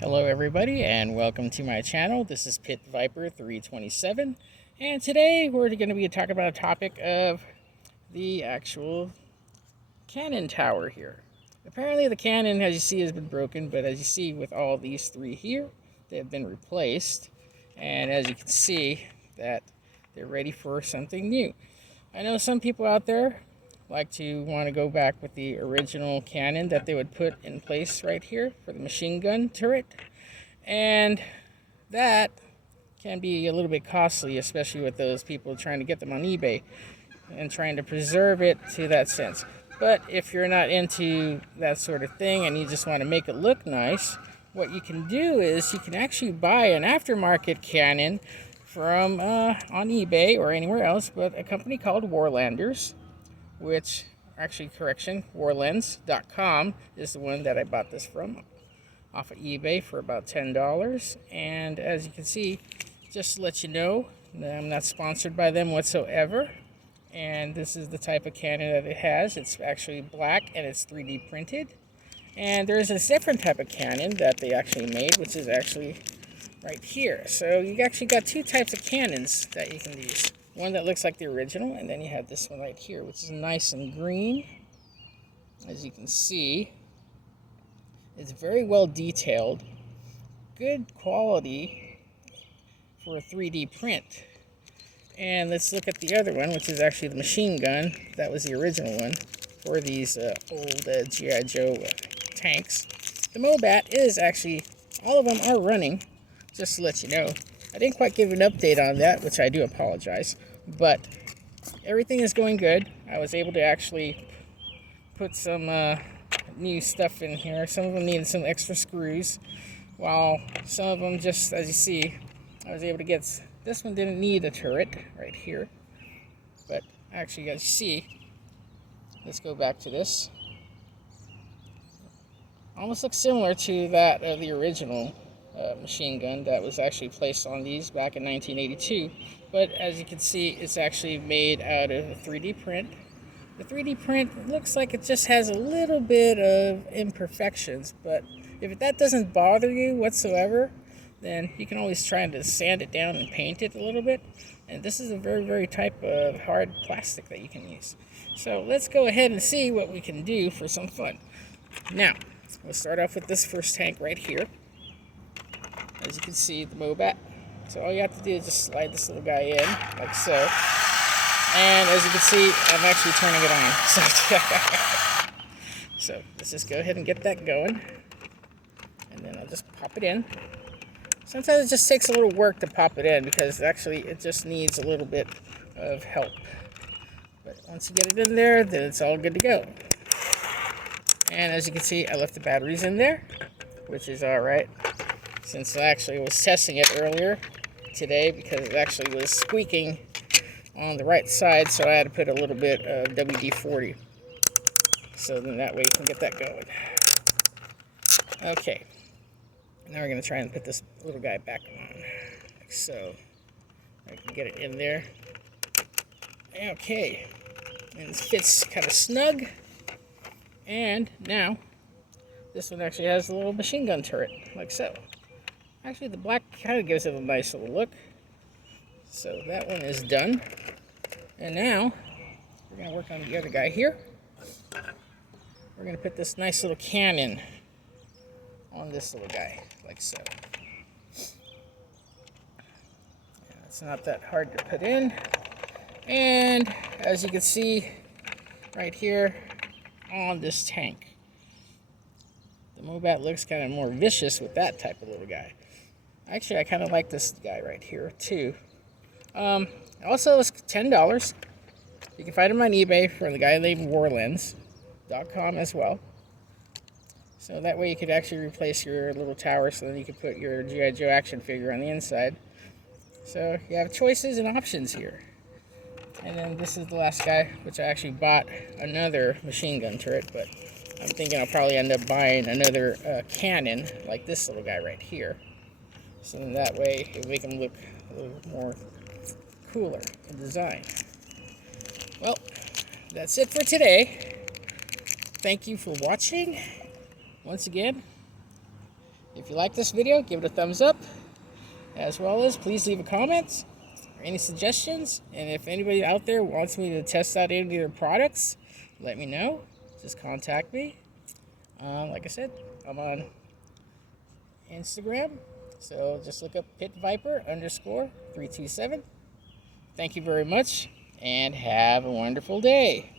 Hello everybody and welcome to my channel. This is Pit Viper 327 and today we're going to be talking about a topic of the actual cannon tower here. Apparently the cannon, as you see, has been broken, but as you see with all these three here, they have been replaced, and as you can see that they're ready for something new. I know some people out there like to want to go back with the original cannon that they would put in place right here for the machine gun turret, and that can be a little bit costly, especially with those people trying to get them on eBay and trying to preserve it to that sense. But if you're not into that sort of thing and you just want to make it look nice, what you can do is you can actually buy an aftermarket cannon from on eBay or anywhere else, but a company called Warlanders, which actually, warlends.com is the one that I bought this from off of eBay for about $10. And as you can see, just to let you know, I'm not sponsored by them whatsoever. And this is the type of cannon that it has. It's actually black and it's 3D printed. And there's a different type of cannon that they actually made, which is actually right here. So you actually got two types of cannons that you can use. One that looks like the original, and then you have this one right here, which is nice and green. As you can see, it's very well detailed, good quality for a 3D print. And let's look at the other one, which is actually the machine gun. That was the original one for these old G.I. Joe tanks. The MOBAT is actually, all of them are running, just to let you know. I didn't quite give an update on that, which I do apologize, but everything is going good. I was able to actually put some new stuff in here. Some of them needed some extra screws, while some of them, just as you see, I was able to get. This one didn't need a turret right here, but actually, as you see, let's go back to this. Almost looks similar to that of the original machine gun that was actually placed on these back in 1982, but as you can see, it's actually made out of a 3D print. The 3D print looks like it just has a little bit of imperfections, but if that doesn't bother you whatsoever, then you can always try to sand it down and paint it a little bit. And this is a very type of hard plastic that you can use. So let's go ahead and see what we can do for some fun. Now, we'll start off with this first tank right here. As you can see, the MOBAT. So all you have to do is just slide this little guy in, like so. And as you can see, I'm actually turning it on. So let's just go ahead and get that going. And then I'll just pop it in. Sometimes it just takes a little work to pop it in because actually it just needs a little bit of help. But once you get it in there, then it's all good to go. And as you can see, I left the batteries in there, which is alright, since I actually was testing it earlier today because it actually was squeaking on the right side, so I had to put a little bit of WD-40. So then that way you can get that going. Okay. Now we're going to try and put this little guy back on, like so. I can get it in there. Okay. And it fits kind of snug. And now, this one actually has a little machine gun turret, like so. Actually, the black kind of gives it a nice little look. So that one is done. And now, we're going to work on the other guy here. We're going to put this nice little cannon on this little guy, like so. And it's not that hard to put in. And as you can see right here on this tank, the MOBAT looks kind of more vicious with that type of little guy. Actually, I kind of like this guy right here too. Also, it's $10. You can find him on eBay for the guy named warlends.com as well. So that way you could actually replace your little tower, so then you could put your G.I. Joe action figure on the inside. So you have choices and options here. And then this is the last guy, which I actually bought another machine gun turret, but I'm thinking I'll probably end up buying another cannon, like this little guy right here. So then that way it'll make him look a little more cooler in design. Well, that's it for today. Thank you for watching. Once again, If you like this video, give it a thumbs up, as well as please leave a comment or any suggestions. And if anybody out there wants me to test out any of their products, let me know. Just contact me. Like I said, I'm on Instagram, so just look up pitviper_327. Thank you very much, and have a wonderful day.